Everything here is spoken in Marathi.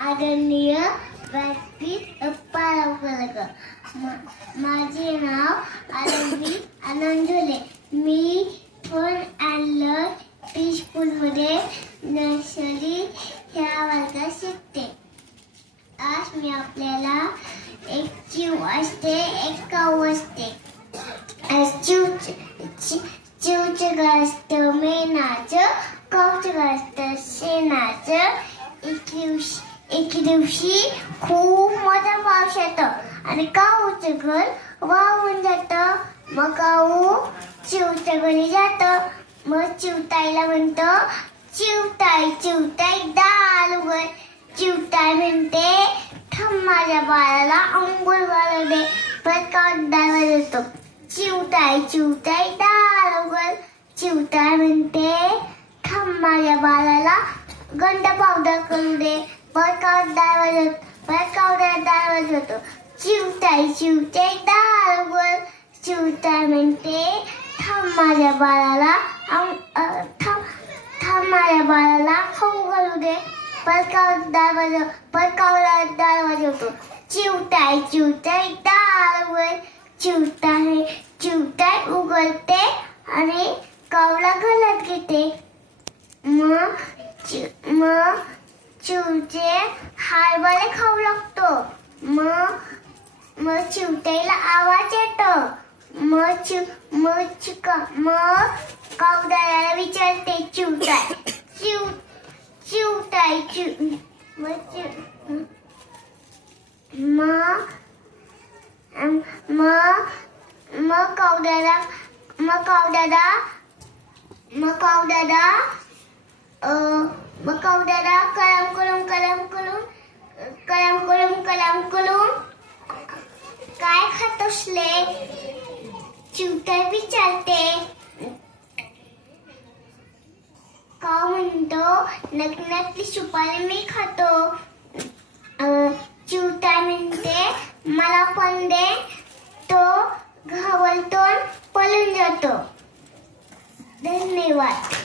आदरणीय व्यासपीठ अप्पा माझे नाव आरंभी आनंद झोले. मी फोन आणलं टी स्कूलमध्ये नर्सरी ह्या वर्गात शिकते. आज मी आपल्याला एक चिव असते, एक काऊ असते. चिवचं घर असतं मेणाचं, काऊचं घर असतं शेणाचं. एक दिवशी खूप मोठा पाऊस येतो आणि काऊचं घर वाहून जातं. मग काऊ चिवच्या घरी जातं. मग चिवताईला म्हणतो, चिवताई चिवताई दार उघड. चिवताई म्हणते, थांब माझ्या बाळाला अंघोळ घालू दे. परत काऊ दार वाजवतो. चिवताई चिवताई दार उघड. चिवताई म्हणते, थांब माझ्या बाळाला गंध पावडर करू दे. परत काऊ दार वाजवतो. चिवताई चिवताई दार उघड. चिवताई म्हणते, थांब माझ्या बाळाला खाऊ घालू दे. परत काऊ दार वाजवतो. चिवताई चिवताई दार उघड. चिवताई उघडते आणि काऊला गळ्यात घेते. मग चिवचे हरभरे खाऊ लागतो. मग चिवताईला आवाज येतो. मग काऊदाराला विचारते चिवताई. मग काऊदादा कलम करून काय खातोसले? चिवताई विचारते. काऊ म्हणतो, नकनकली सुपारी मी खातो. चिवताई म्हणते, मला पण दे. तो घाबरतो पळून जातो. धन्यवाद.